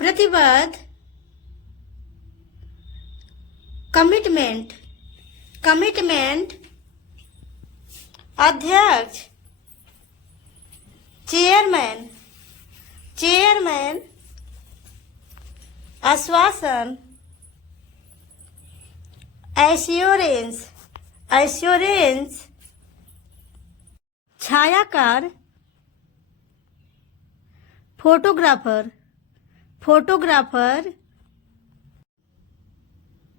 प्रतिबद्ध, commitment, commitment, अध्यक्ष, chairman, chairman, आश्वासन, एश्योरेंस, एश्योरेंस, छायाकार, फोटोग्राफर, फोटोग्राफर,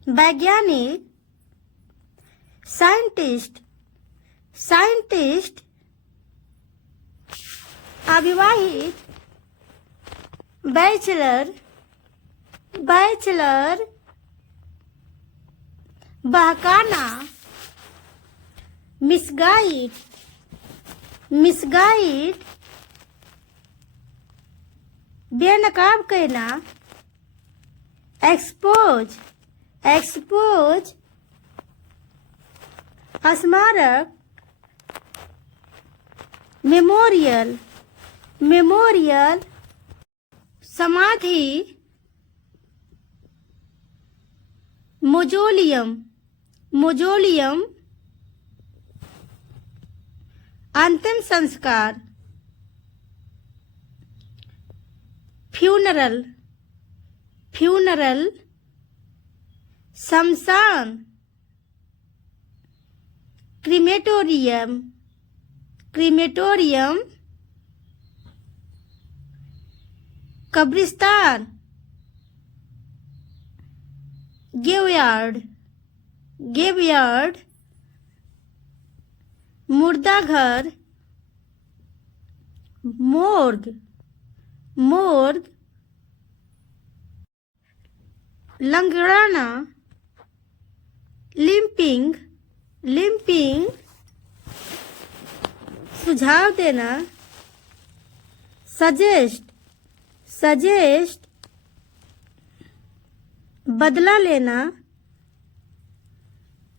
वैज्ञानिक, साइंटिस्ट, साइंटिस्ट, अविवाहित, बैचलर, बैचलर, बहकाना, मिसगाइड, मिसगाइड, बेनकाब कहना, एक्सपोज, एक्सपोज, स्मारक, मेमोरियल, मेमोरियल, समाधि, मोजोलियम, मोजोलियम, अंतिम संस्कार, फ्यूनरल, फ्यूनरल, शमशान, क्रीमेटोरियम, क्रीमेटोरियम, कब्रिस्तान, ग्रेवयार्ड, ग्रेवयार्ड, मुर्दाघर, मोर्ग, मोर्ग, लंगड़ाना, लिंपिंग, लिंपिंग, सुझाव देना, सजेस्ट, सजेस्ट, बदला लेना,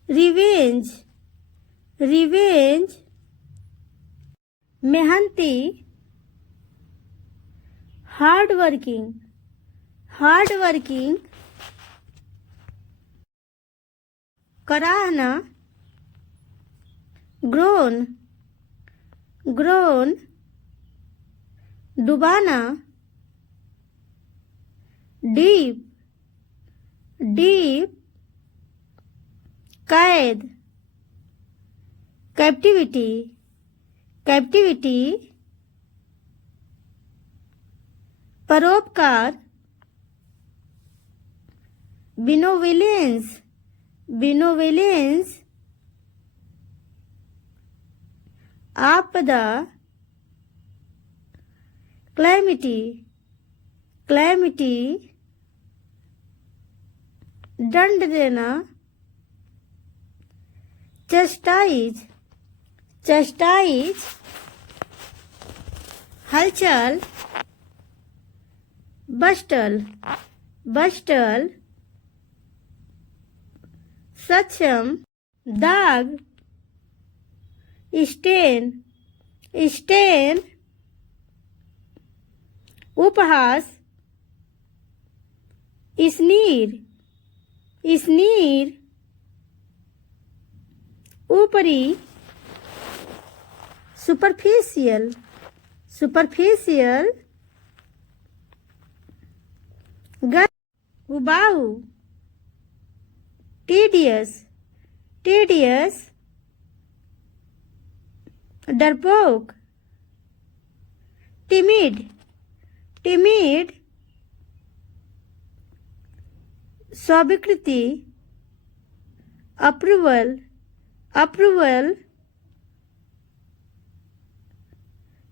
रिवेंज, रिवेंज, मेहनती, हार्ड वर्किंग, हार्ड वर्किंग, कराहना, ग्रोन, ग्रोन, डुबाना, डीप, डीप, कैद, कैप्टिविटी, कैप्टिविटी, परोपकार, बिनोविलेंस, बिनोविलेंस, आपदा, क्लैमिटी, क्लैमिटी, दंड देना, चस्टाइज, चस्टाइज, हलचल, बस्टल, बस्टल, सक्षम, दाग, स्टेन, स्टेन, उपहास, स्नीर, स्नीर, ऊपरी, सुपरफिशियल, सुपरफिशियल, उबाऊ, टीडियस, टीडियस, डरपोक, टिमिड, टिमिड, स्वीकृति, अप्रूवल, अप्रूवल,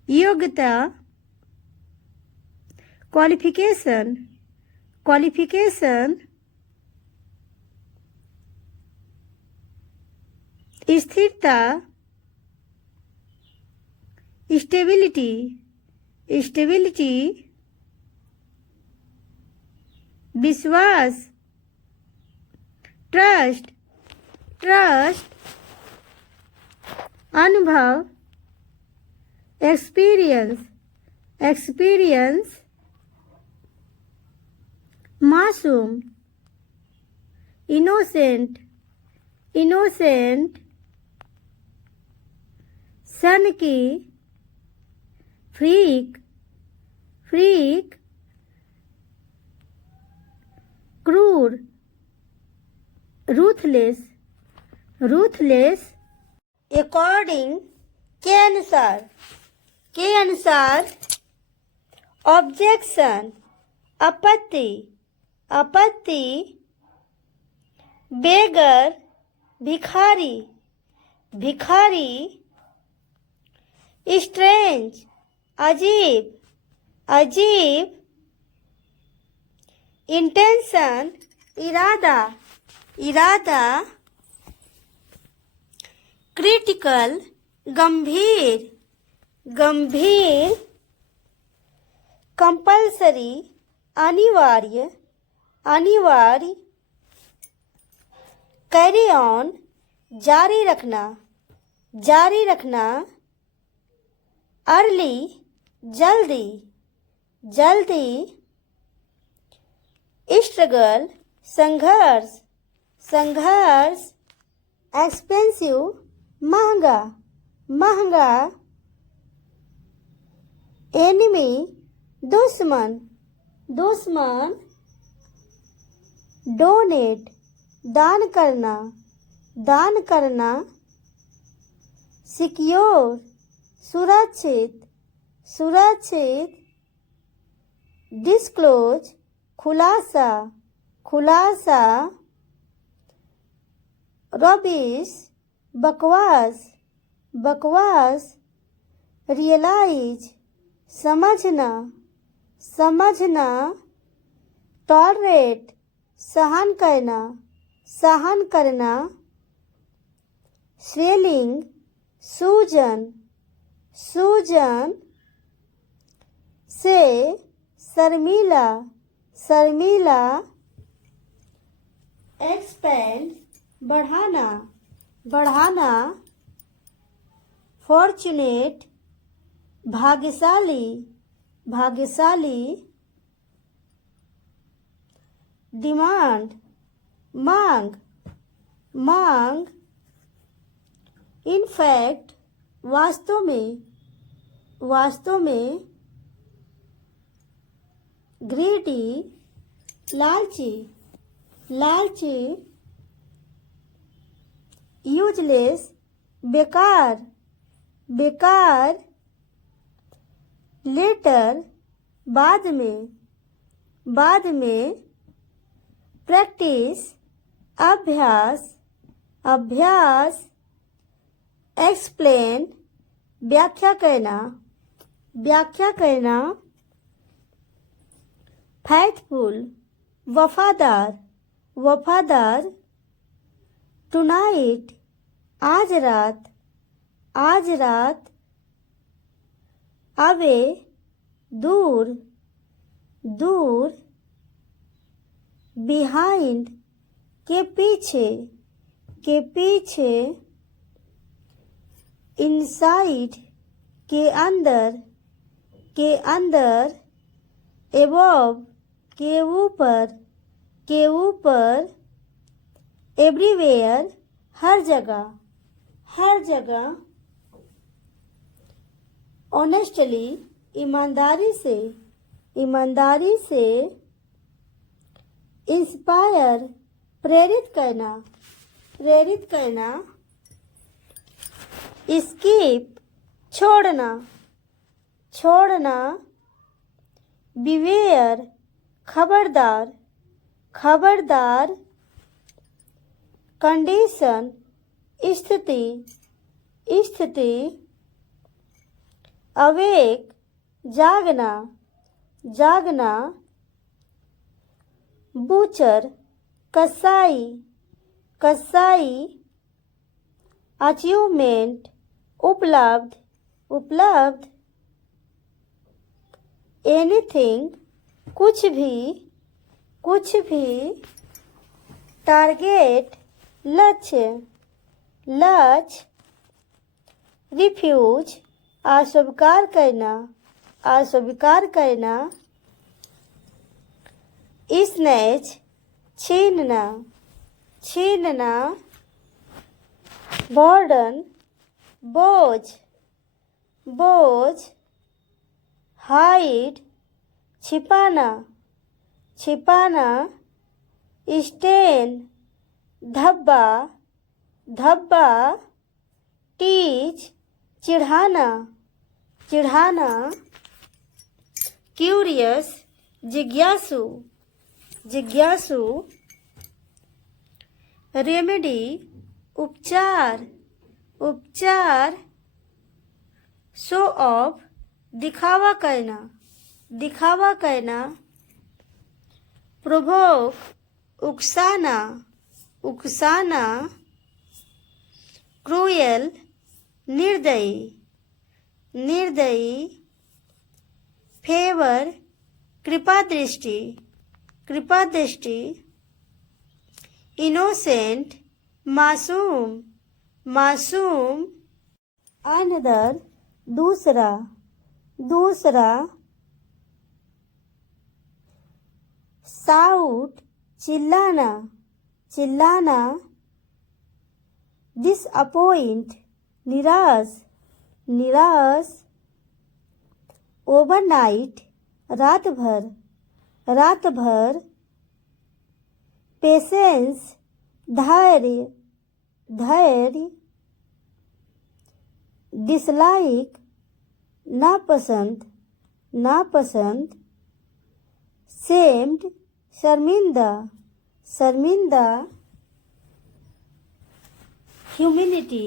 योग्यता, क्वालिफिकेशन, क्वालिफिकेशन, स्थिरता, स्टेबिलिटी, स्टेबिलिटी, विश्वास, ट्रस्ट, ट्रस्ट, अनुभव, एक्सपीरियंस, मासूम, इनोसेंट, सन की, फ्रीक, क्रूर, रूथलेस, अकॉर्डिंग के अनुसार, ऑब्जेक्शन, आपत्ति, बेगर, भिखारी, स्ट्रेंज, अजीब, इंटेंशन, इरादा, क्रिटिकल, गंभीर, कंपल्सरी, अनिवार्य, कैरी ऑन, जारी रखना, अर्ली, जल्दी, स्ट्रगल, संघर्ष, एक्सपेंसिव, महंगा, एनिमी, दुश्मन, डोनेट, दान करना, सिक्योर, सुरक्षित, डिस्क्लोज, खुलासा, रबिश, बकवास, रियलाइज, समझना, टॉलरेट, सहन करना, स्वेलिंग, सूजन, से, शर्मीला, एक्सपेंड, बढ़ाना, फॉर्चुनेट, भाग्यशाली, डिमांड, मांग, इनफैक्ट, वास्तव में, ग्रीडी, लालची, यूजलेस, बेकार, लेटर, बाद में, प्रैक्टिस, अभ्यास, एक्सप्लेन, व्याख्या करना, फैथफुल, वफादार, टुनाइट, आज रात, अवे, दूर, बिहाइंड, के पीछे, इनसाइड, के अंदर, एबव, के ऊपर, एवरीवेयर, हर जगह, ऑनेस्टली, ईमानदारी से, इंस्पायर, प्रेरित करना, स्किप, छोड़ना, बिवेयर, खबरदार, कंडीशन, स्थिति, अवेक, जागना, बूचर, कसाई, अचीवमेंट, उपलब्ध, एनीथिंग, कुछ भी, टारगेट, लक्ष्य। लक्ष्य, रिफ्यूज अस्वीकार करना, अस्वीकार करना, स्नैच छीनना, छीनना, बर्डन बोझ, बोझ, हाइड छिपाना, छिपाना, स्टेन धब्बा, धब्बा, टीच चिढ़ाना, चिढ़ाना, क्यूरियस जिज्ञासु, जिज्ञासु, रेमेडी उपचार, उपचार, शो ऑफ दिखावा करना, दिखावा करना, प्रोवोक उकसाना, उकसाना, क्रूएल निर्दयी, निर्दयी, फेवर कृपा दृष्टि, कृपा दृष्टि, इनोसेंट मासूम, मासूम, अनदर दूसरा, दूसरा, साउट चिल्लाना, चिल्लाना, डिसअपॉइंट निराश, निराश, ओवरनाइट रात भर, रात भर, पेशेंस धैर्य, धैर्य, डिसलाइक नापसंद, नापसंद, सेम्ड शर्मिंदा, शर्मिंदा, ह्यूमिनिटी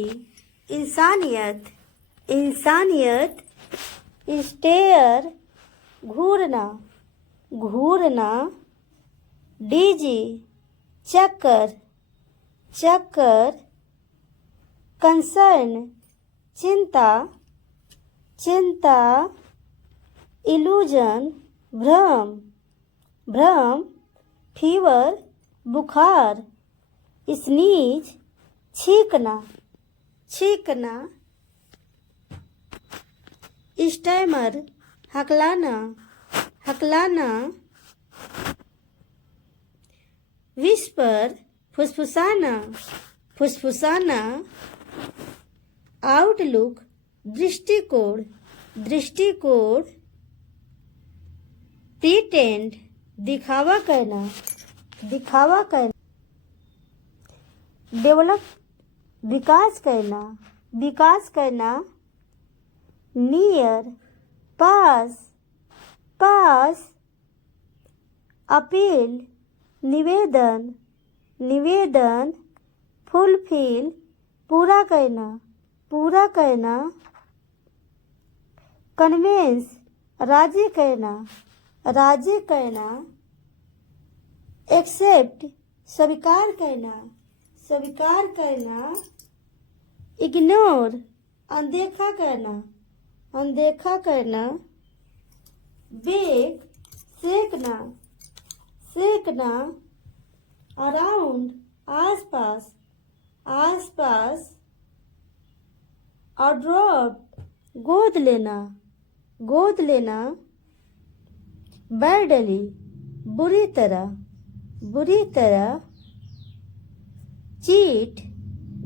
इंसानियत, इंसानियत, स्टेयर घूरना, घूरना, डीजी चक्कर, चक्कर, कंसर्न चिंता, चिंता, इल्यूजन भ्रम, भ्रम, फीवर बुखार, स्नीज छींकना, छींकना, स्टैमर हकलाना, हकलाना, विस्पर फुसफुसाना, फुसफुसाना, आउटलुक दृष्टिकोण, दृष्टिकोण, प्रीटेंड दिखावा करना, दिखावा करना, डेवलप विकास करना, विकास करना, नियर पास, पास, अपील निवेदन, निवेदन, फुलफिल पूरा करना, पूरा करना, कन्वेंस राजी करना, राजी करना, एक्सेप्ट स्वीकार करना, स्वीकार करना, इग्नोर अनदेखा करना, अनदेखा करना, बेक सेकना, सेकना, अराउंड आसपास, आसपास, अड्रॉप गोद लेना, गोद लेना, बैडली बुरी तरह, बुरी तरह, चीट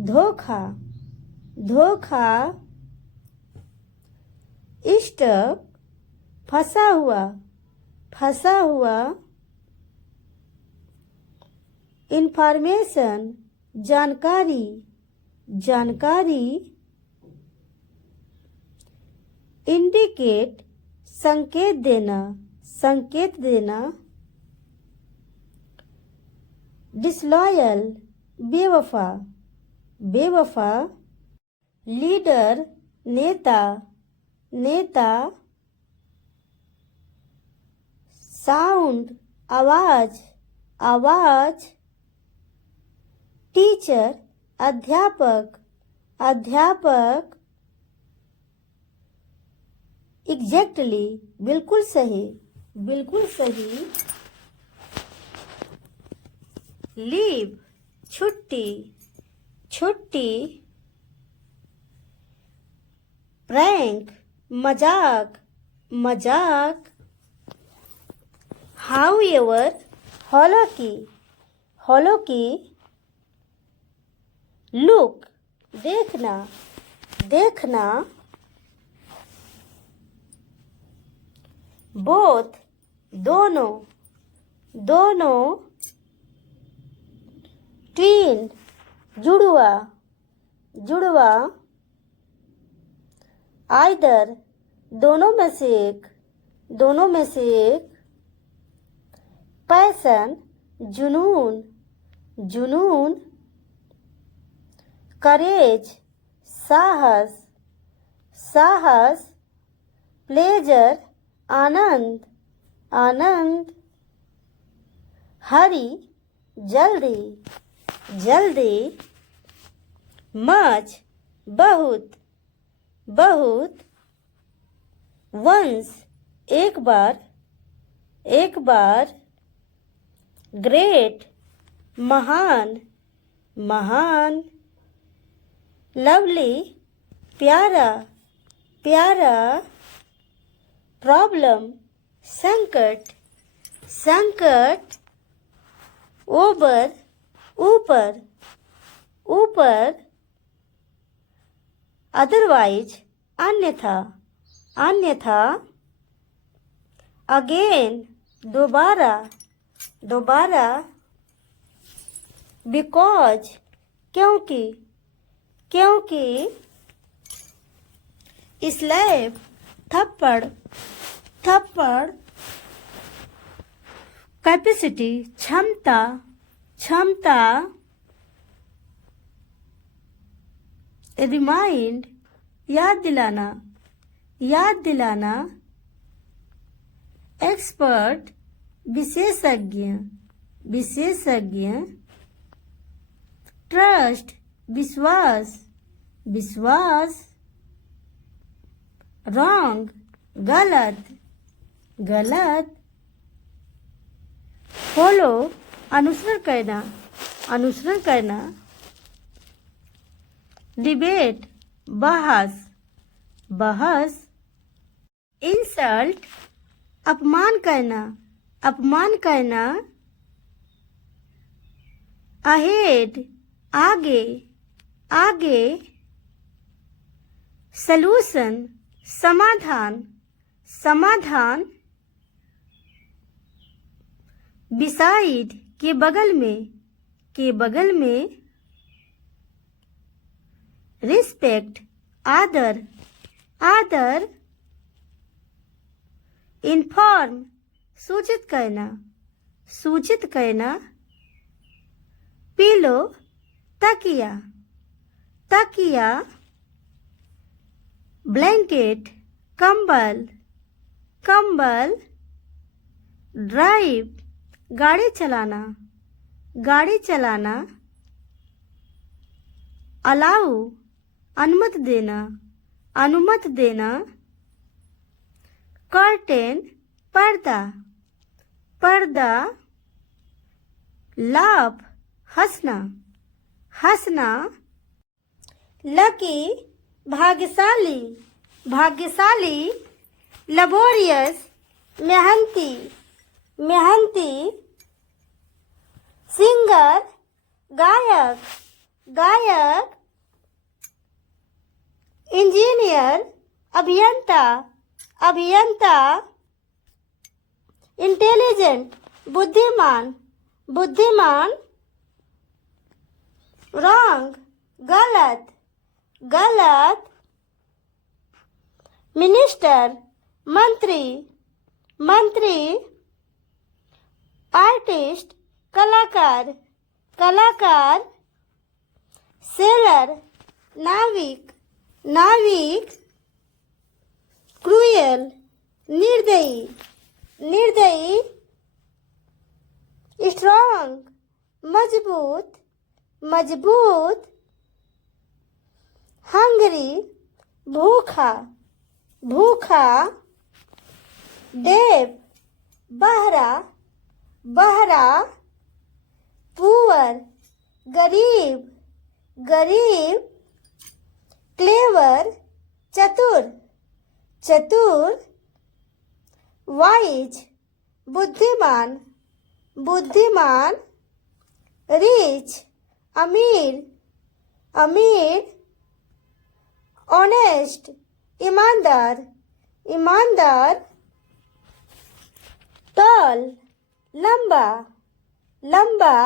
धोखा, धोखा, स्टक फंसा हुआ, फंसा हुआ, इंफॉर्मेशन जानकारी, जानकारी, इंडिकेट संकेत देना, संकेत देना, डिसलॉयल बेवफा, बेवफा, लीडर नेता, नेता, साउंड आवाज, आवाज, टीचर अध्यापक, अध्यापक, एग्जैक्टली बिल्कुल सही, बिल्कुल सही, लीव छुट्टी, छुट्टी, प्रैंक, मजाक, मजाक। हाउएवर, हालांकि, हालांकि। लुक, देखना, देखना। बोथ, दोनों, दोनों। ट्वीन, जुड़वा, जुड़वा। आइदर, दोनों में से एक, दोनों में से एक। पैशन, जुनून, जुनून। करेज, साहस, साहस। प्लेजर, आनंद, आनंद। हरी, जल्दी, जल्दी। मच, बहुत, बहुत। वंस, एक बार, एक बार। ग्रेट, महान, महान। लवली, प्यारा, प्यारा। प्रॉब्लम, संकट, संकट। ओवर, ऊपर, ऊपर। अदरवाइज, अन्यथा, अन्यथा। अगेन, दोबारा, दोबारा। बिकॉज, क्योंकि, क्योंकि। स्लैप, थप्पड़, थप्पड़। कैपेसिटी, क्षमता, क्षमता। रिमाइंड, याद दिलाना, याद दिलाना। एक्सपर्ट, विशेषज्ञ, विशेषज्ञ। ट्रस्ट, विश्वास, विश्वास। रॉन्ग, गलत, गलत। फॉलो, अनुसरण करना, अनुसरण करना। डिबेट, बहस, बहस। इंसल्ट, अपमान करना, अपमान करना। अहेड, आगे, आगे। सलूशन, समाधान, समाधान। बिसाइड, के बगल में, के बगल में। रिस्पेक्ट, आदर, आदर। इन्फॉर्म, सूचित करना, सूचित करना। पिलो, तकिया, तकिया। ब्लैंकेट, कंबल, कंबल। ड्राइव, गाड़ी चलाना, गाड़ी चलाना। अलाउ, अनुमति देना, अनुमति देना। कर्टेन, पर्दा, पर्दा। लाभ, हंसना, हंसना। लकी, भाग्यशाली, भाग्यशाली। लबोरियस, मेहनती, मेहनती। सिंगर, गायक, गायक। इंजीनियर, अभियंता, अभियंता। इंटेलिजेंट, बुद्धिमान, बुद्धिमान। रॉन्ग, गलत, गलत। मिनिस्टर, मंत्री, मंत्री। आर्टिस्ट, कलाकार, कलाकार। सेलर, नाविक, नाविक। क्रूएल, निर्दयी, निर्दयी। स्ट्रॉन्ग, मजबूत, मजबूत। हंगरी, भूखा, भूखा। डेफ, बहरा, बहरा। पुअर, गरीब, गरीब, क्लेवर, चतुर, चतुर, वाइज, बुद्धिमान, बुद्धिमान, रिच, अमीर, अमीर, ऑनेस्ट, ईमानदार, ईमानदार, टॉल, लंबा, लंबा,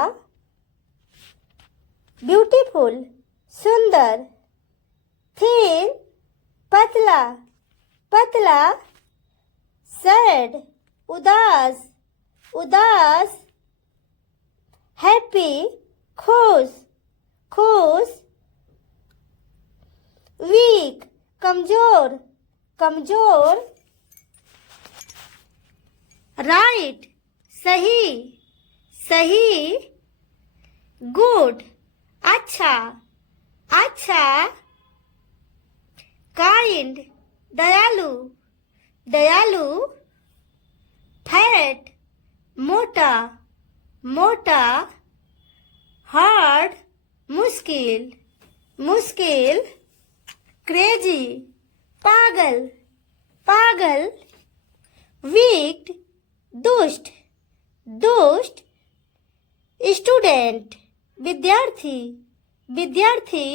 ब्यूटीफुल, सुंदर, थिन, पतला, पतला, सैड, उदास, उदास, हैप्पी, खुश, खुश, वीक, कमजोर, कमजोर, राइट, सही, सही, गुड, अच्छा, अच्छा, काइंड, दयालु, दयालु, फैट, मोटा, मोटा, हार्ड, मुश्किल, मुश्किल, क्रेजी, पागल, पागल, वीक, दुष्ट, दुष्ट, स्टूडेंट, विद्यार्थी, विद्यार्थी,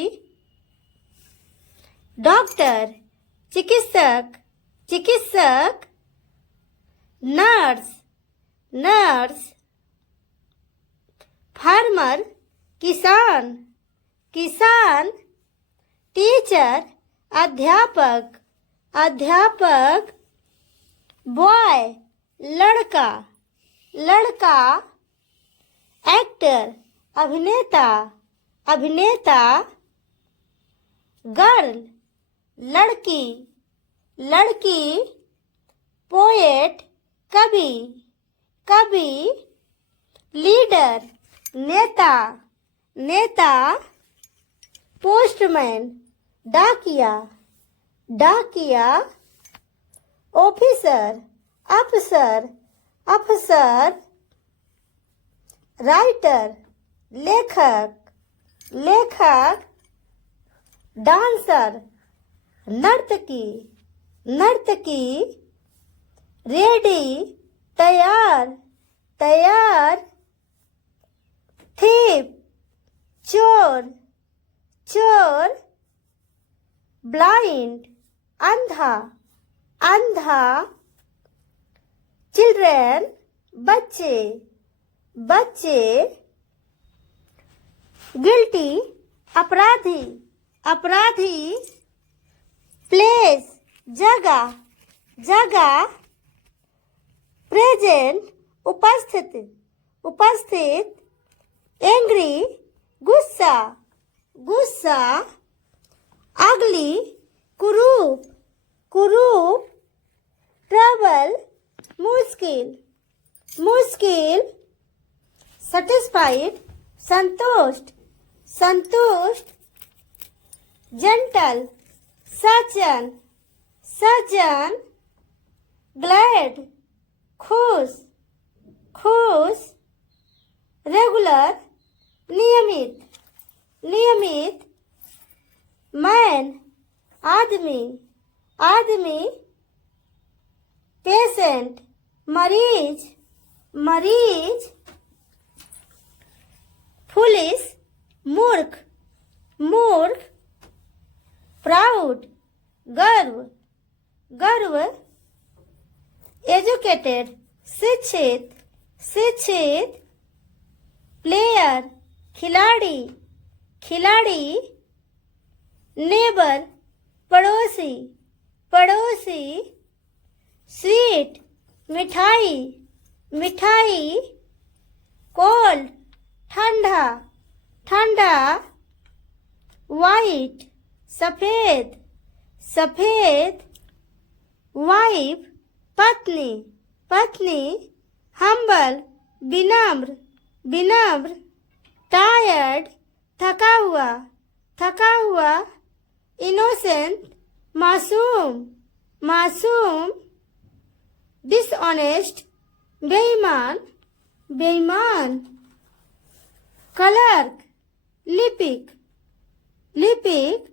डॉक्टर, चिकित्सक, चिकित्सक, नर्स, नर्स, फार्मर, किसान, किसान, टीचर, अध्यापक, अध्यापक, बॉय, लड़का, लड़का, एक्टर, अभिनेता, अभिनेता, गर्ल, लड़की, लड़की, पोएट, कवि, कवि, लीडर, नेता, नेता, पोस्टमैन, डाकिया, डाकिया, ऑफिसर, अफसर, अफसर, राइटर, लेखक, लेखक, डांसर, नर्तकी, नर्तकी, रेडी, तैयार, तैयार, थीप, चोर, चोर, ब्लाइंड, अंधा, अंधा, चिल्ड्रेन, बच्चे, बच्चे, गिल्टी, अपराधी, अपराधी, प्लेस, जगह, जगह, प्रेजेंट, उपस्थित, उपस्थित, एंग्री, गुस्सा, गुस्सा, अगली, कुरूप, कुरूप, ट्रबल, मुश्किल, मुश्किल, सेटिस्फाइड, संतुष्ट, संतुष्ट, जेंटल, सज्जन, सज्जन, ग्लैड, खुश, खुश, रेगुलर, नियमित, नियमित, मैन, आदमी, आदमी, पेशेंट, मरीज, मरीज, फुलिश, मूर्ख, मूर्ख, प्राउड, गर्व, गर्व, एजुकेटेड, शिक्षित, शिक्षित, प्लेयर, खिलाड़ी, खिलाड़ी, नेबर, पड़ोसी, पड़ोसी, स्वीट, मिठाई, मिठाई, कोल्ड, ठंडा, ठंडा, वाइट, सफेद, सफेद, वाइफ, पत्नी, पत्नी, हम्बल, विनम्र, विनम्र, टायर्ड, थका हुआ, थका हुआ, इनोसेंट, मासूम, मासूम, डिसऑनेस्ट, बेईमान, बेईमान, क्लर्क, लिपिक, लिपिक,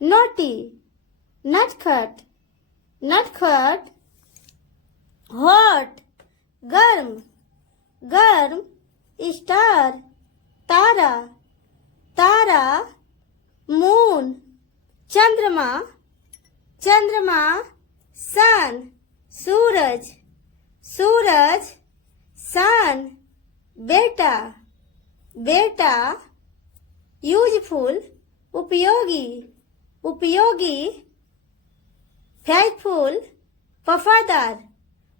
नोटी, नटखट, नटखट, हॉट, गर्म, गर्म, स्टार, तारा, तारा, मून, चंद्रमा, चंद्रमा, सन, सूरज, सूरज, सन, बेटा, बेटा, यूजफुल, उपयोगी, उपयोगी, फेथफुल, वफादार,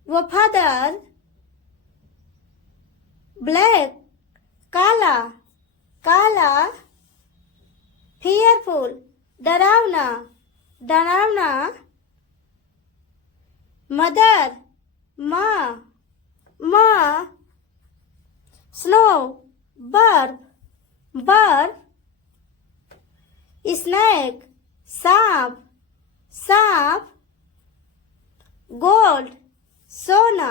वफादार, ब्लैक, काला, काला, फियरफुल, डरावना, डरावना, मदर, माँ, माँ, स्नो, बर्फ, बर्फ, स्नैक, सांप, सांप, गोल्ड, सोना,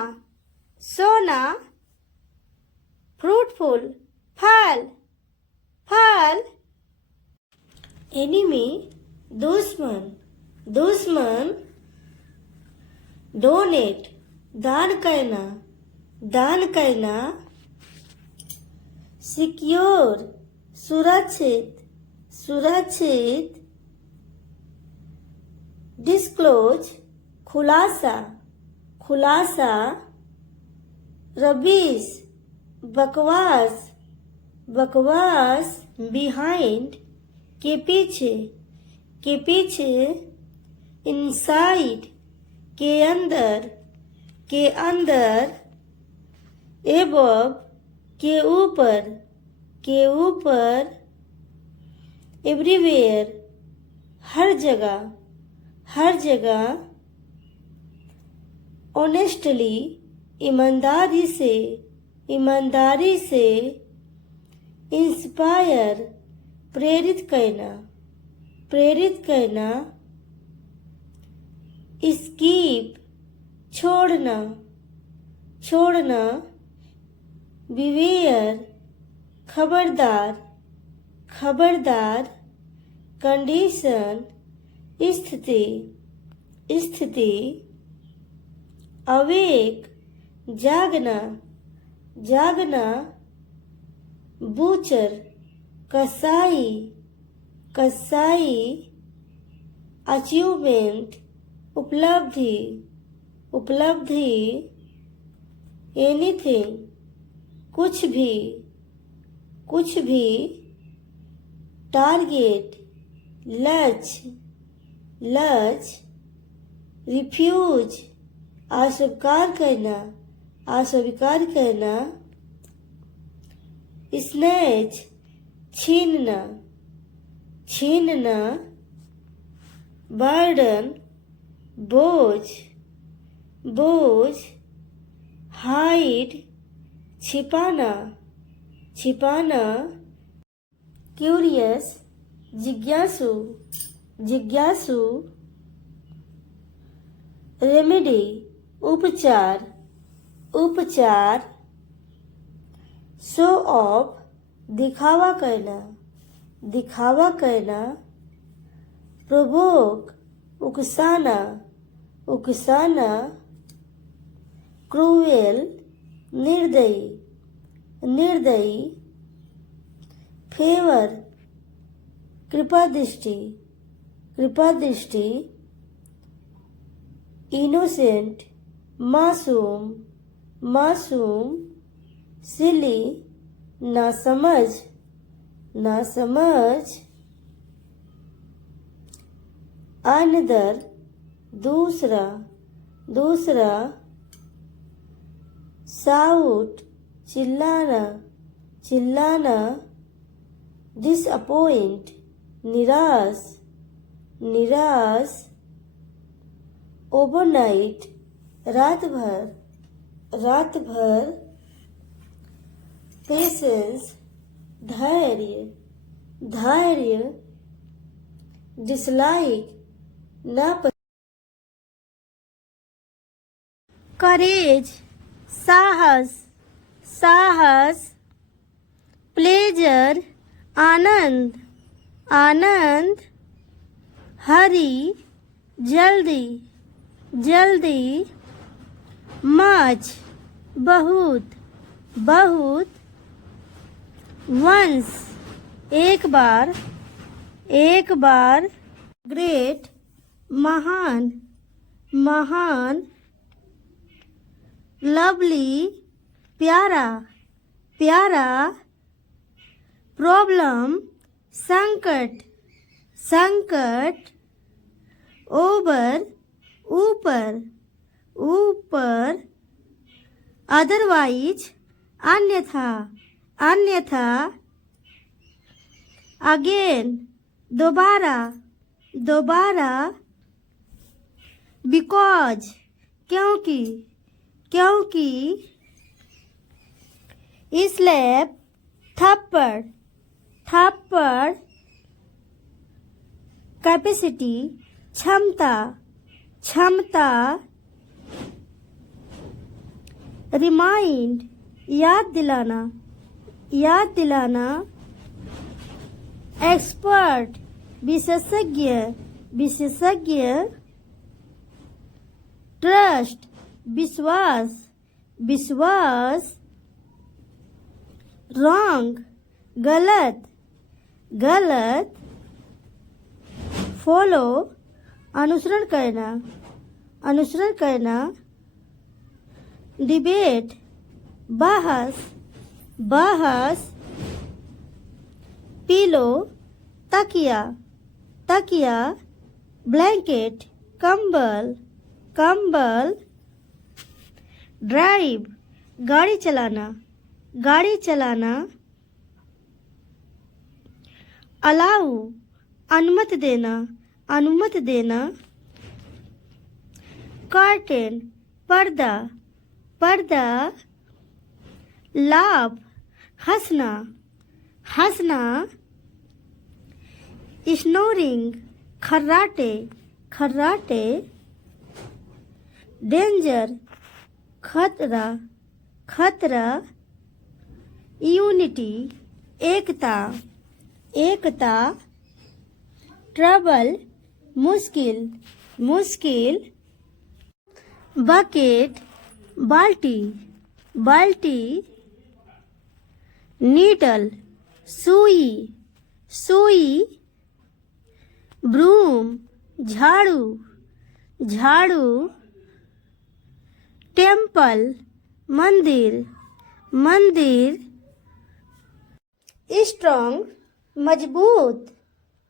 सोना, फ्रूटफुल, फल, फल, एनिमी, दुश्मन, दुश्मन, डोनेट, दान करना, दान करना, सिक्योर, सुरक्षित, सुरक्षित, डिस्क्लोज, खुलासा, खुलासा, रबीश, बकवास, बकवास, बिहाइंड, के पीछे, के पीछे, इनसाइड, के अंदर, के अंदर, एबव, के ऊपर, के ऊपर, एवरीवेयर, हर जगह, हर जगह, ऑनेस्टली, ईमानदारी से, ईमानदारी से, इंस्पायर, प्रेरित करना, प्रेरित करना, स्कीप, छोड़ना, छोड़ना, बिवेयर, खबरदार, खबरदार, कंडीशन, स्थिति, स्थिति, अवेक, जागना, जागना, बूचर, कसाई, कसाई, अचीवमेंट, उपलब्धि, उपलब्धि, एनीथिंग, कुछ भी, कुछ भी, टारगेट, लक्ष्य, लक्ष्य, रिफ्यूज, अस्वीकार करना, अस्वीकार करना, स्नैच, छीनना, छीनना, बर्डन, बोझ, बोझ, हाइड, छिपाना, छिपाना, क्यूरियस, जिज्ञासु, जिज्ञासु, रेमेडी, उपचार, उपचार, शो ऑफ, दिखावा करना, दिखावा करना, प्रोवोक, उकसाना, उकसाना, क्रूएल, निर्दयी, निर्दयी, फेवर, कृपा दृष्टि, कृपा दृष्टि, इनोसेंट, मासूम, मासूम, सिली, नासमझ, नासमझ, अनदर, दूसरा, दूसरा, साउट, चिल्लाना, चिल्लाना, डिसअपॉइंट, निराश, निराश, ओवरनाइट, रात भर, रात भर, पेशेंस, धैर्य, धैर्य, डिसलाइक, नापसंद, करेज, साहस, साहस, प्लेजर, आनंद, आनंद, हरी, जल्दी, जल्दी, मच, बहुत, बहुत, वंस, एक बार, एक बार, ग्रेट, महान, महान, लवली, प्यारा, प्यारा, प्रॉब्लम, संकट, संकट, ओवर, ऊपर, ऊपर, अदरवाइज, अन्यथा, अन्यथा, अगेन, दोबारा, दोबारा, बिकॉज, क्योंकि, क्योंकि, स्लैप, थप्पड़, थप्पड़, कैपेसिटी, क्षमता, क्षमता, रिमाइंड, याद दिलाना, याद दिलाना, एक्सपर्ट, विशेषज्ञ, विशेषज्ञ, ट्रस्ट, विश्वास, विश्वास, रॉन्ग, गलत, गलत, फॉलो, अनुसरण करना, अनुसरण करना, डिबेट, बहस, बहस, पिलो, तकिया, तकिया, ब्लैंकेट, कंबल, कंबल, ड्राइव, गाड़ी चलाना, गाड़ी चलाना, अलाउ, अनुमति देना, अनुमति देना, कर्टेन, पर्दा, पर्दा, लाभ, हंसना, हंसना, स्नोरिंग, खर्राटे, खर्राटे, डेंजर, खतरा, खतरा, यूनिटी, एकता, एकता, ट्रबल, मुश्किल, मुश्किल, बकेट, बाल्टी, बाल्टी, नीडल, सुई, सुई, ब्रूम, झाड़ू, झाड़ू, टेम्पल, मंदिर, मंदिर, स्ट्रॉन्ग, मजबूत,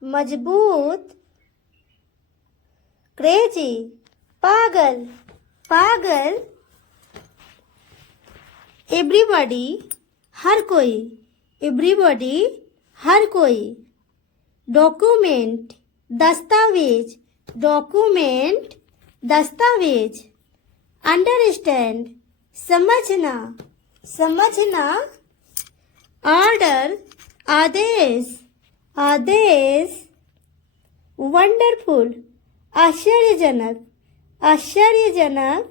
मजबूत, क्रेजी, पागल, पागल, एवरीबॉडी, हर कोई, एवरीबॉडी, हर कोई, डॉक्यूमेंट, दस्तावेज, डॉक्यूमेंट, दस्तावेज, अंडरस्टैंड, समझना, समझना, ऑर्डर, आदेश, आदेश, वंडरफुल, आश्चर्यजनक, आश्चर्यजनक,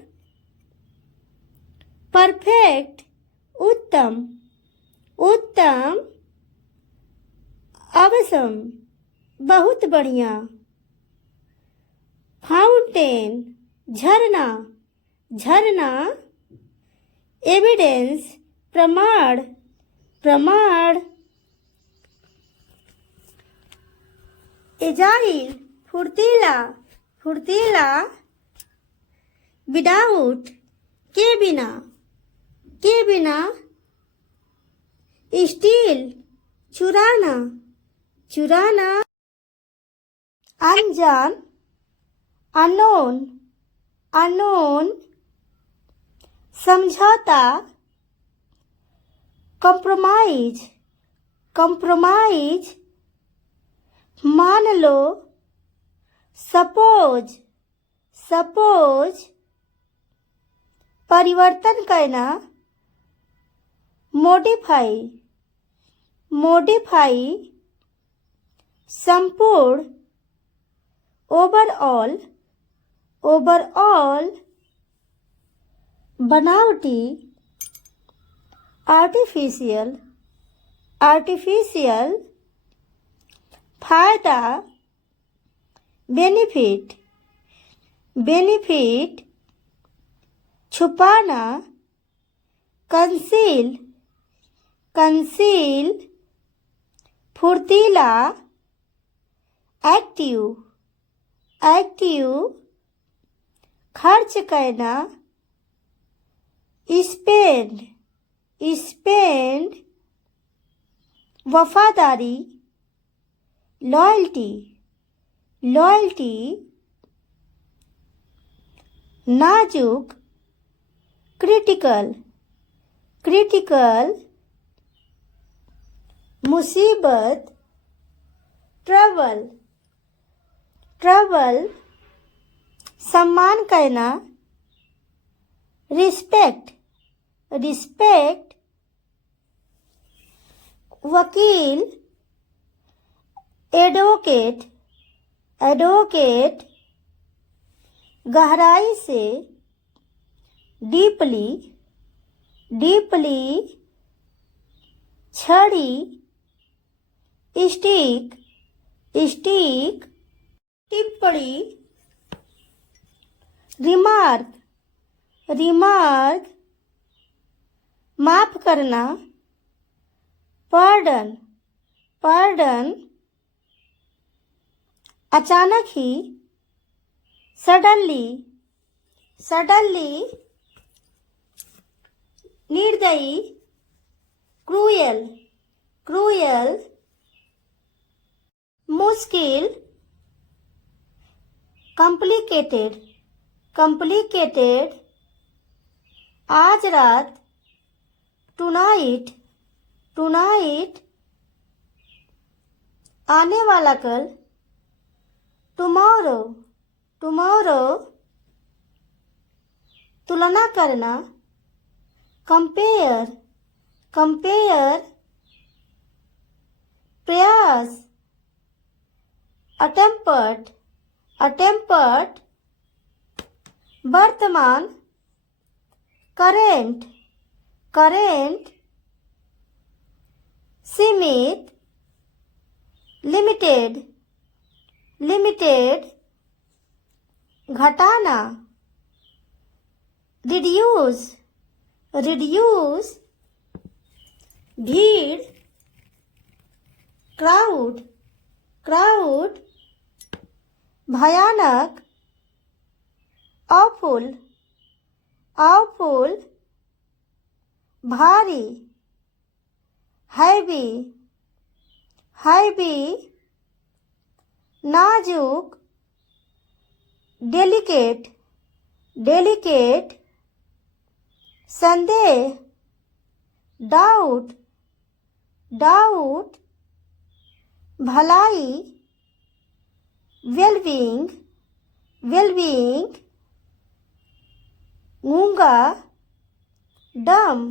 परफेक्ट, उत्तम, उत्तम, अवसम, बहुत बढ़िया, फाउंटेन, झरना, झरना, एविडेंस, प्रमाण, प्रमाण, एजाइल, फुर्तीला, फुर्तीला, विदाउट, के बिना, के बिना, स्टील, चुराना, चुराना, अनजान, अननोन, अननोन, समझौता, कंप्रोमाइज, कंप्रोमाइज, मान लो, सपोज, सपोज, परिवर्तन करना, मॉडिफाई, मॉडिफाई, संपूर्ण, ओवरऑल, ओवरऑल, बनावटी, आर्टिफिशियल, आर्टिफिशियल, फायदा, बेनिफिट, बेनिफिट, छुपाना, कंसील, कंसील, फुर्तीला, एक्टिव, एक्टिव, खर्च करना, स्पेंड, स्पेंड, वफादारी, लॉयल्टी, लॉयल्टी, नाजुक, क्रिटिकल, क्रिटिकल, मुसीबत, ट्रबल, ट्रबल, सम्मान करना, रिस्पेक्ट, रिस्पेक्ट, वकील, एडवोकेट, एडवोकेट, गहराई से, डीपली, डीपली, छड़ी, स्टिक, स्टिक, टिप्पणी, रिमार्क, रिमार्क, माफ करना, पार्डन, पार्डन, अचानक ही, सडनली, सडनली, निर्दयी, क्रूएल, क्रूएल, मुश्किल, कॉम्प्लिकेटेड, कॉम्प्लिकेटेड, आज रात, टुनाइट, टुनाइट, आने वाला कल, टुमारो, टुमारो, तुलना करना, कंपेयर, कंपेयर, प्रयास, अटेम्पर्ट, अटेम्पर्ट, वर्तमान, करेंट, करेंट, सीमित, लिमिटेड, लिमिटेड, घटाना, रिड्यूस, रिड्यूस, भीड़, क्राउड, क्राउड, भयानक, ऑफुल, ऑफुल, भारी, हैवी, हैवी, नाजुक, डेलिकेट, डेलिकेट, संदेह, डाउट, डाउट, भलाई, वेलबींग, वेलबींग, गूंगा, डम,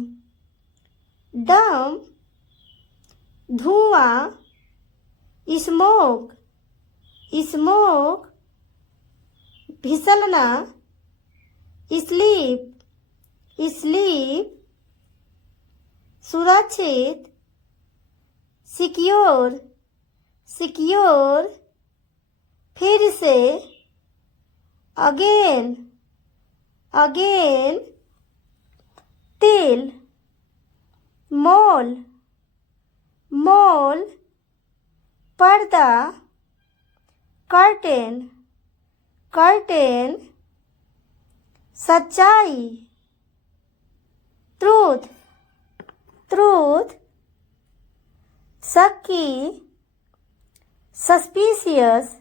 डम, धुआं, स्मोक, स्मोक, फिसलना, स्लीप, स्लीप, सुरक्षित, सिक्योर, सिक्योर, फिर से, अगेन, अगेन, तिल, मॉल, मॉल, पर्दा, कर्टेन, कर्टेन, सच्चाई, ट्रूथ, ट्रूथ, शक्की, सस्पिशियस,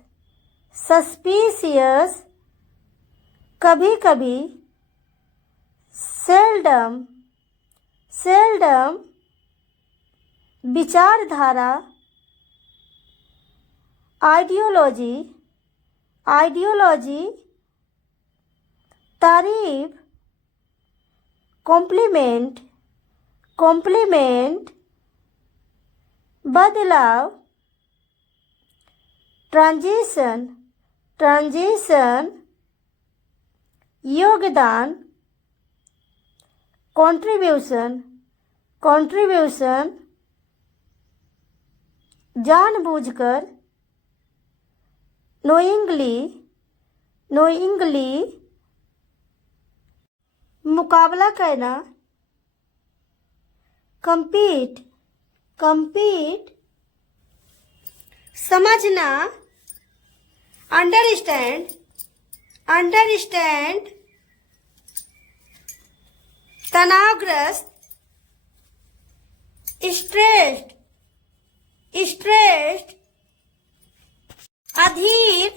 सस्पिशियस, कभी कभी, सेल्डम, सेल्डम, विचारधारा, आइडियोलॉजी, आइडियोलॉजी, तारीफ, कॉम्प्लीमेंट, कॉम्प्लीमेंट, बदलाव, ट्रांजिशन, ट्रांजिशन, योगदान, कंट्रीब्यूशन, कंट्रीब्यूशन, जानबूझकर, knowingly, knowingly, मुकाबला करना, compete, compete, समझना, understand, understand, तनावग्रस्त, stressed, stressed, अधीर,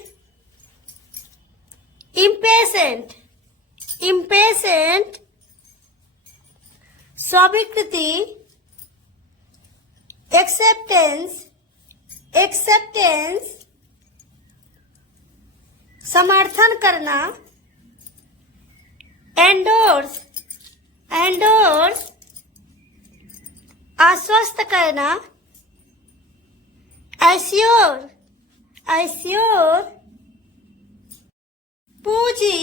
impatient, impatient, स्वीकृति, acceptance, acceptance, समर्थन करना, endorse, endorse, आश्वस्त करना, assure, assure, पूंजी,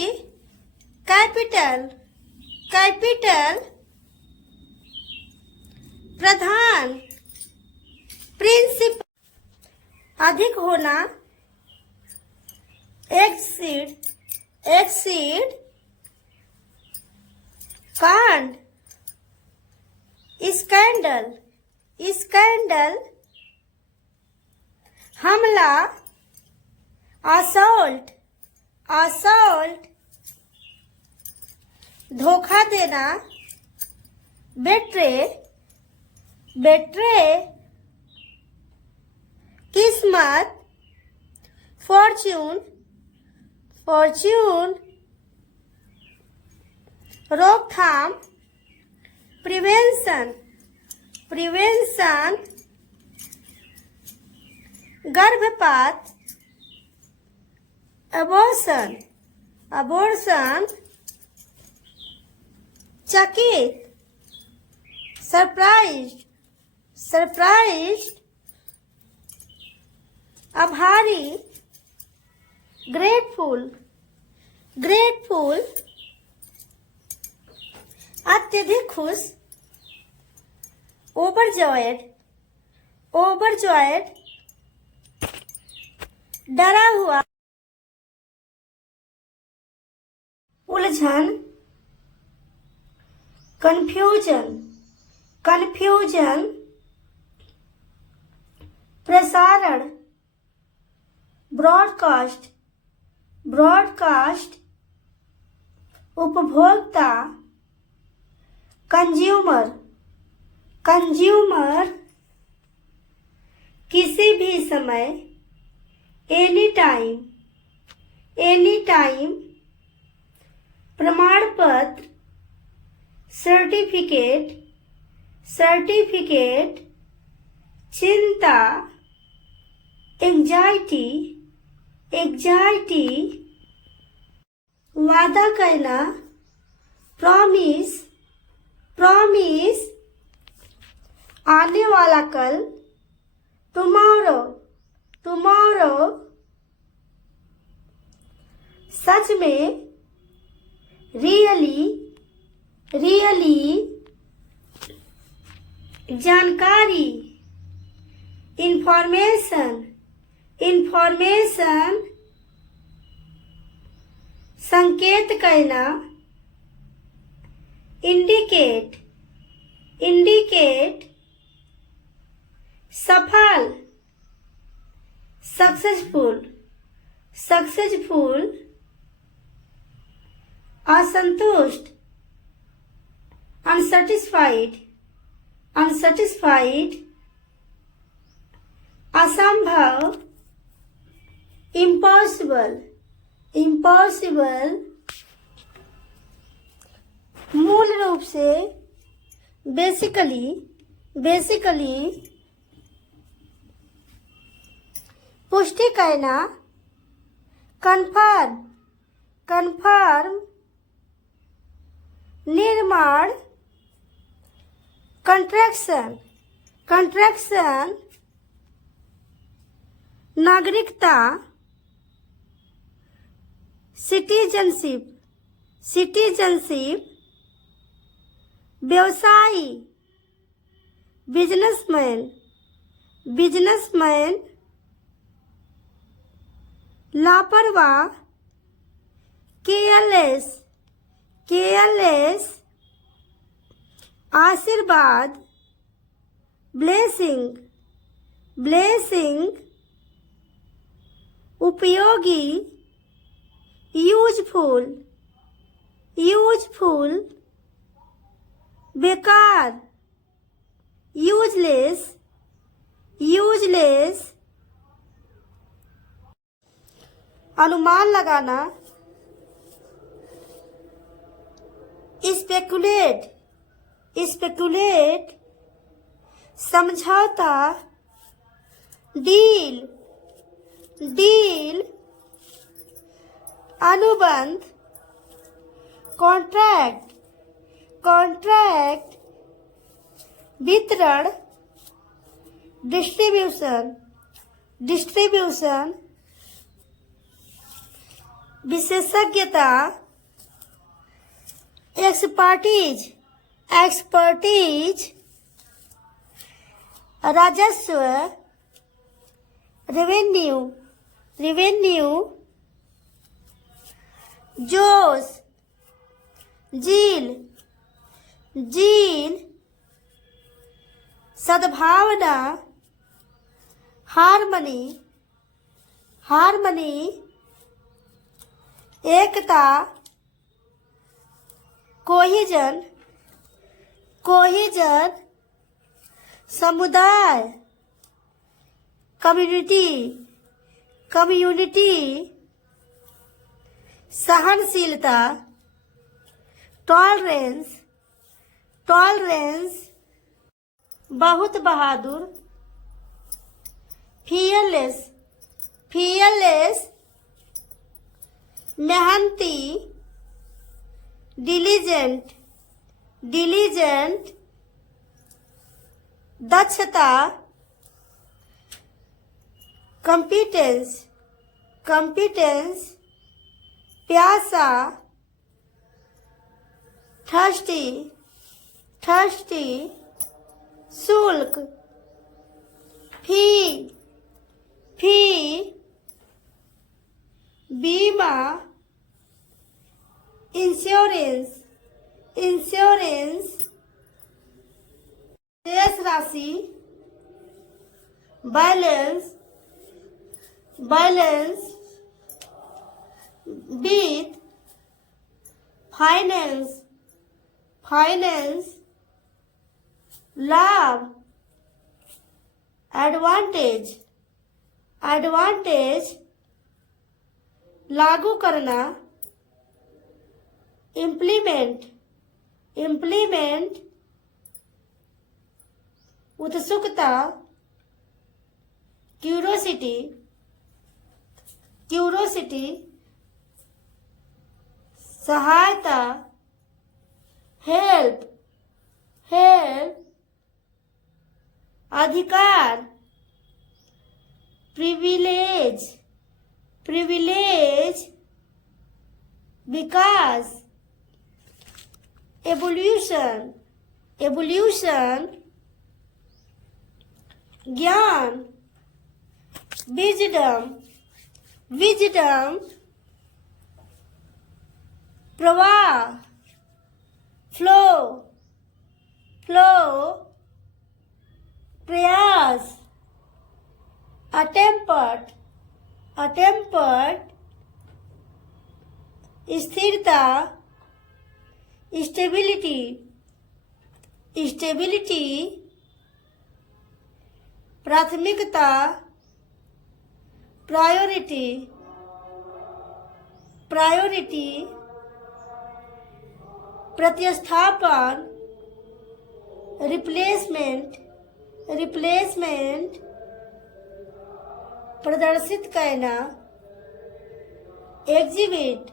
कैपिटल, कैपिटल, प्रधान, प्रिंसिपल, अधिक होना, exceed, exceed, कांड, स्कैंडल, स्कैंडल, हमला, असॉल्ट, असॉल्ट, धोखा देना, बेट्रे, बेट्रे, किस्मत, फॉर्च्यून, फॉर्च्यून, रोकथाम, प्रिवेंशन, प्रिवेंशन, गर्भपात, अबॉर्शन, अबॉर्शन, चकित, सरप्राइज्ड, सरप्राइज्ड, आभारी, ग्रेटफुल, ग्रेटफुल, अत्यधिक खुश, ओवरजॉयड, ओवरजॉयड, डरा हुआ, उलझन, कंफ्यूजन, कंफ्यूजन, प्रसारण, ब्रॉडकास्ट, ब्रॉडकास्ट, उपभोक्ता, कंज्यूमर, कंज्यूमर, किसी भी समय, एनी टाइम, एनी टाइम, प्रमाण पत्र, सर्टिफिकेट, सर्टिफिकेट, चिंता, एंजाइटी, एंजाइटी, वादा करना, प्रॉमिस, प्रॉमिस, आने वाला कल, टुमारो, टुमारो, सच में, रियली, रियली, जानकारी, इंफॉर्मेशन, इंफॉर्मेशन, संकेत करना, इंडिकेट, इंडिकेट, सफल, सक्सेसफुल, सक्सेसफुल, असंतुष्ट, अनसेटिस्फाइड, अनसेटिस्फाइड, असंभव, इम्पॉसिबल, इम्पॉसिबल, मूल रूप से, बेसिकली, बेसिकली, पुष्टि करना, कन्फर्म, कन्फर्म, निर्माण, कंट्रैक्शन, कंट्रैक्शन, नागरिकता, सिटीजनशिप, सिटीजनशिप, व्यवसायी, बिजनेसमैन, बिजनेसमैन, लापरवाह, केयरलेस, केयरलेस, आशीर्वाद, ब्लेसिंग, ब्लेसिंग, उपयोगी, यूजफुल, यूजफुल, बेकार, यूजलेस, यूजलेस, अनुमान लगाना, स्पेकुलेट, स्पेकुलेट, समझौता, डील, डील, अनुबंध, कॉन्ट्रैक्ट, कॉन्ट्रैक्ट, वितरण, डिस्ट्रीब्यूशन, डिस्ट्रीब्यूशन, विशेषज्ञता, एक्सपर्टीज, एक्सपर्टीज, राजस्व, रेवेन्यू, रेवेन्यू, जोश, जील, जील, सद्भावना, हार्मनी, हार्मनी, एकता, कोहिजन, कोहिजन, समुदाय, कम्युनिटी, कम्युनिटी, सहनशीलता, टॉलरेंस, टॉलरेंस, बहुत बहादुर, फियरलेस, फियरलेस, मेहनती, डिलीजेंट, डिलीजेंट, दक्षता, कंपिटेंस, कंपिटेंस, प्यासा, थर्स्टी, थर्स्टी, शुल्क, फी, फी, बीमा, इंश्योरेंस, इंश्योरेंस, शेष राशि, बैलेंस, बैलेंस, वित्त, फाइनेंस, फाइनेंस, लाभ, एडवांटेज, एडवांटेज, लागू करना, इम्प्लीमेंट, इम्प्लीमेंट, उत्सुकता, क्यूरोसिटी, क्यूरोसिटी, सहायता, हेल्प, हेल्प, अधिकार, प्रिविलेज, प्रिविलेज, विकास, एवोल्यूशन, एवोल्यूशन, ज्ञान, विजडम, विजडम, प्रवाह, फ्लो, फ्लो, प्रयास, अटेम्पर्ट, अटेम्पर्ट, स्थिरता, स्टेबिलिटी, स्टेबिलिटी, प्राथमिकता, प्रायोरिटी, प्रायोरिटी, प्रतिस्थापन, रिप्लेसमेंट, रिप्लेसमेंट, प्रदर्शित करना, एग्जिबिट,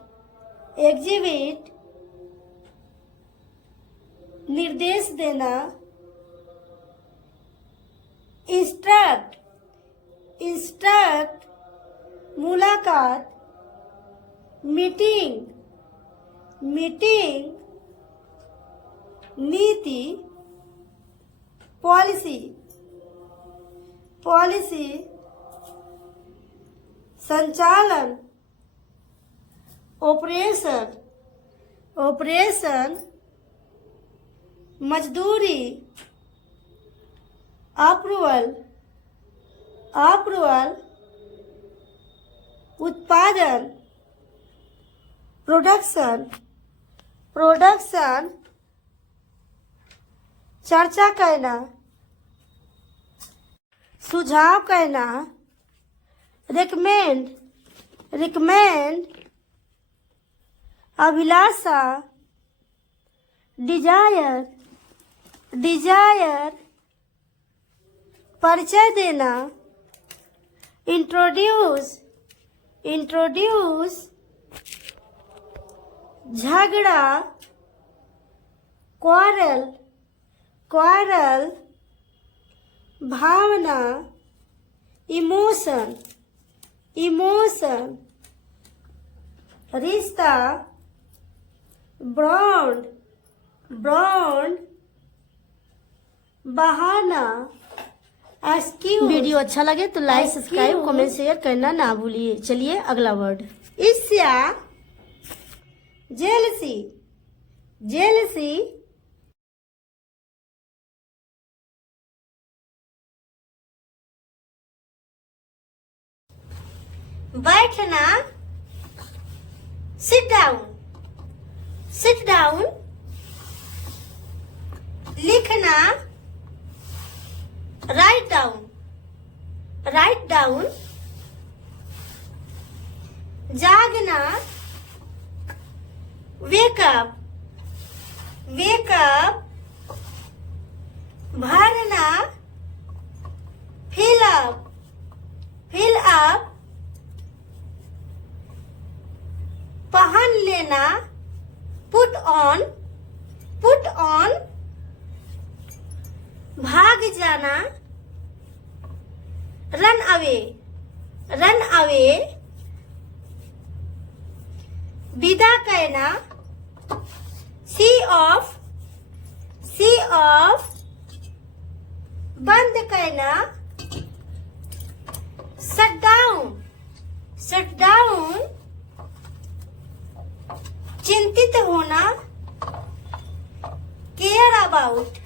एग्जिबिट, निर्देश देना, इंस्ट्रक्ट, इंस्ट्रक्ट, मुलाकात, मीटिंग, मीटिंग, नीति, पॉलिसी, पॉलिसी, संचालन, ऑपरेशन, ऑपरेशन, मजदूरी, अप्रूवल, अप्रूवल, उत्पादन, प्रोडक्शन, प्रोडक्शन, चर्चा करना, सुझाव करना, रिकमेंड, रिकमेंड, अभिलाषा, डिजायर, डिजायर, परिचय देना, इंट्रोड्यूस, इंट्रोड्यूस, झगड़ा, क्वारल, क्वारल, भावना, इमोशन, इमोशन, रिश्ता, बॉन्ड, बॉन्ड, बहाना, एक्सक्यूज। वीडियो अच्छा लगे तो लाइक, सब्सक्राइब, कमेंट, शेयर करना ना भूलिए। चलिए अगला वर्ड। ईर्ष्या, जेलसी, जेलसी, बैठना, सिट डाउन, सिट डाउन, लिखना, राइट डाउन, राइट डाउन, जागना, वेकअप, वेकअप, भरना, फिल अप, फिल अप, पहन लेना, पुट ऑन, पुट ऑन, भाग जाना, रन अवे, रन अवे, विदा कहना, सी ऑफ, सी ऑफ, बंद कहना, शट डाउन, शट डाउन, चिंतित होना, केयर अबाउट,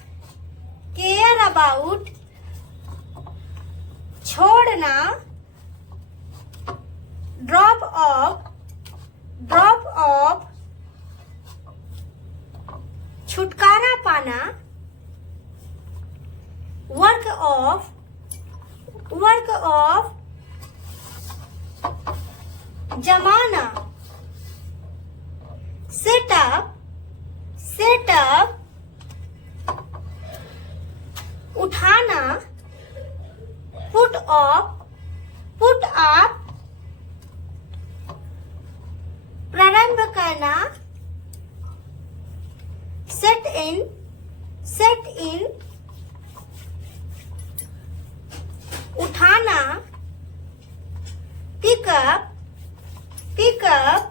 केयर अबाउट, छोड़ना, ड्रॉप ऑफ, ड्रॉप ऑफ, छुटकारा पाना, वर्क ऑफ, वर्क ऑफ, जमाना, सेटअप, सेटअप, उठाना, पुट ऑफ, पुट अप, प्रारंभ करना, सेट इन, सेट इन, उठाना, पिकअप, पिकअप,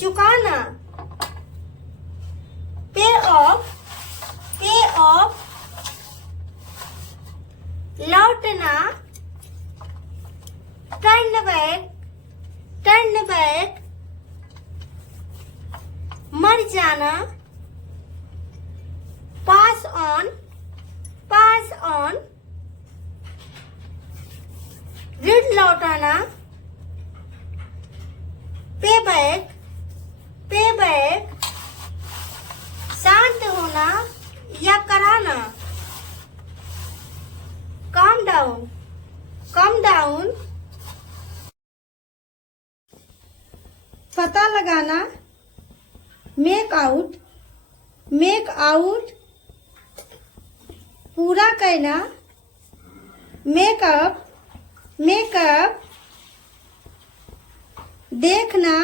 चुकाना, पे ऑफ, पे ऑफ, लौटना, टर्न बैक, टर्न बैक, मर जाना, पास ऑन, पास ऑन, ऋण लौटाना, पे बैक, पे बैक, शांत होना या कराना, काम डाउन, कम डाउन, पता लगाना, मेक आउट, मेक आउट, पूरा करना, मेकअप, मेकअप, देखना,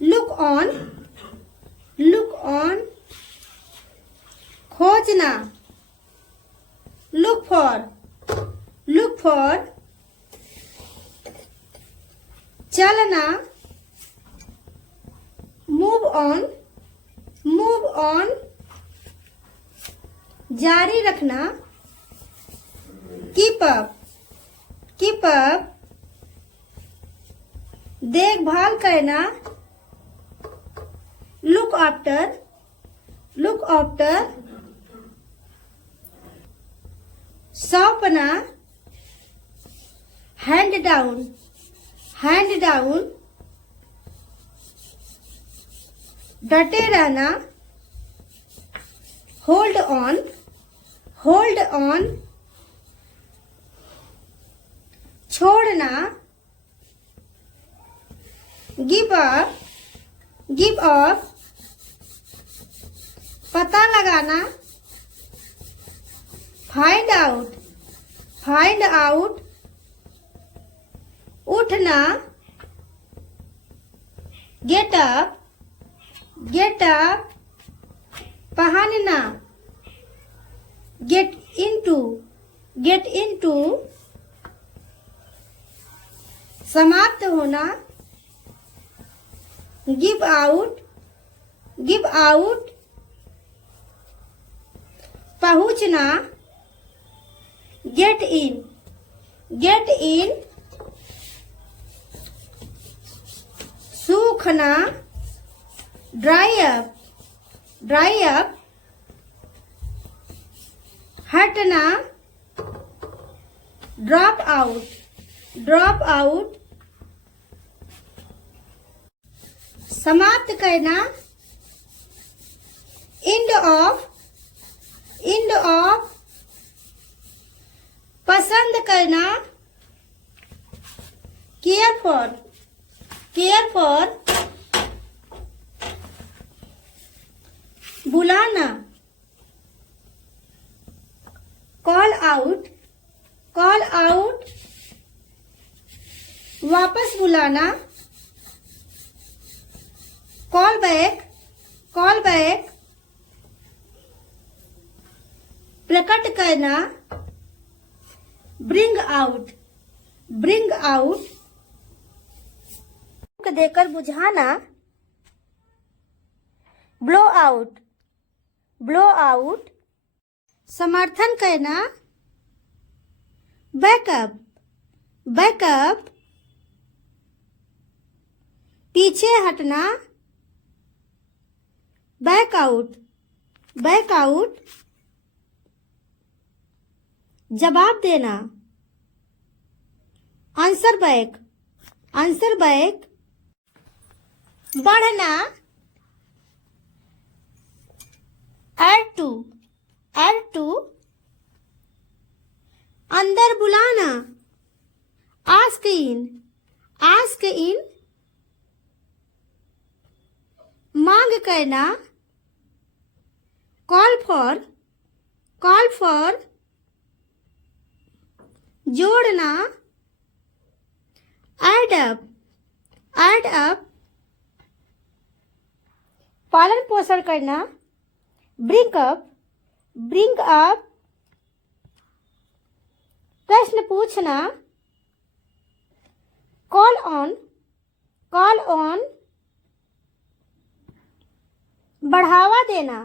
लुक ऑन, लुक ऑन, खोजना, लुक फॉर, लुक फॉर, चलना, मूव ऑन, मूव ऑन, जारी रखना, कीप अप, कीप अप देखभाल करना, लुक आफ्टर सौंपना, हैंड डाउन डटे रहना, होल्ड ऑन छोड़ना, गिव अप पता लगाना, फाइंड आउट उठना, गेट अप पहनना, गेट इनटू समाप्त होना, गिव आउट पहुंचना, गेट इन सूखना, ड्राई अप हटना, ड्रॉप आउट समाप्त करना, एंड ऑफ पसंद करना, केयर फॉर बुलाना, कॉल आउट वापस बुलाना, कॉल बैक प्रकट करना, ब्रिंग आउट देकर बुझाना, ब्लो आउट समर्थन करना, बैकअप पीछे हटना, बैक आउट जवाब देना, आंसर बैक बढ़ना, ऐड टू अंदर बुलाना, आस्क इन मांग करना, कॉल फॉर जोड़ना, ऐड अप पालन पोषण करना, ब्रिंग अप प्रश्न पूछना, कॉल ऑन बढ़ावा देना,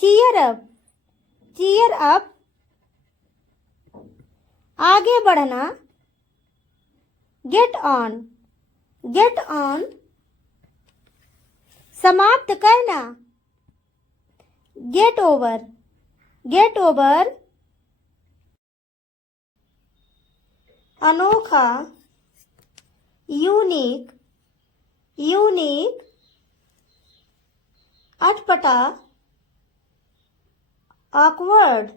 चीयर अप आगे बढ़ना, गेट ऑन समाप्त करना, गेट ओवर अनोखा, यूनिक अटपटा, awkward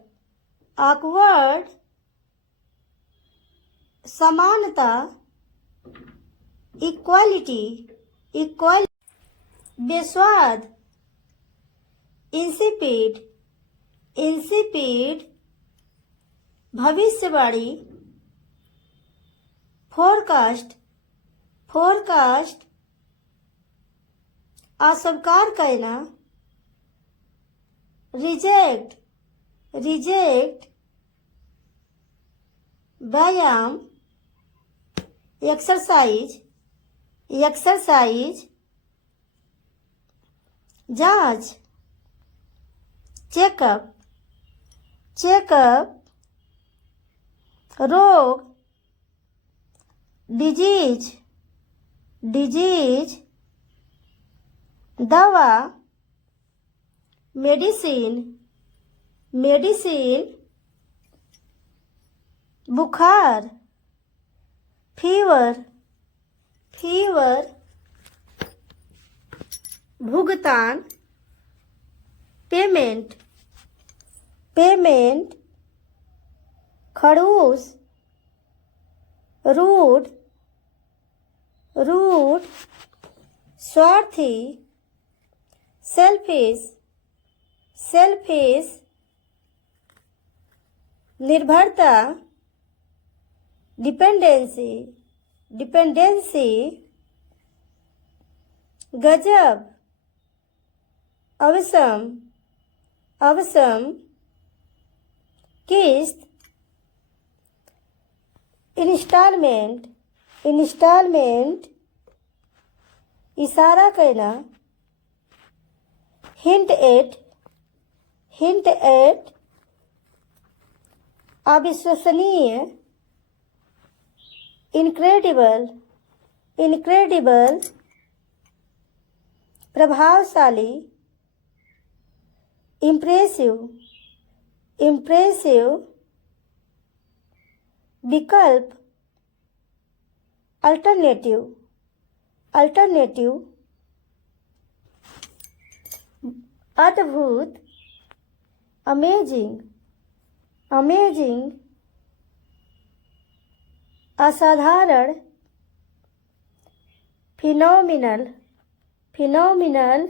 समानता, इक्वालिटी बेस्वाद, इंसिपिड भविष्यवाणी, फोरकास्ट अस्वीकार करना, रिजेक्ट व्यायाम, एक्सरसाइज जांच, चेकअप रोग, डिजीज, डिजीज, दवा, मेडिसिन, मेडिसिन, बुखार, फीवर, फीवर, भुगतान, पेमेंट, पेमेंट, खड़ूस, रूट, रूट, स्वार्थी, सेल्फिश, सेल्फिश, निर्भरता, डिपेंडेंसी, डिपेंडेंसी, गजब, अवसम, अवसम, किस्त, इंस्टॉलमेंट, इंस्टॉलमेंट, इशारा करना, हिंट एट, हिंट एट, अविश्वसनीय, इनक्रेडिबल, इनक्रेडिबल, प्रभावशाली, इम्प्रेसिव, इम्प्रेसिव, विकल्प, अल्टरनेटिव, अल्टरनेटिव, अद्भुत, अमेजिंग, अमेजिंग, असाधारण, फिनोमिनल, फिनोमिनल,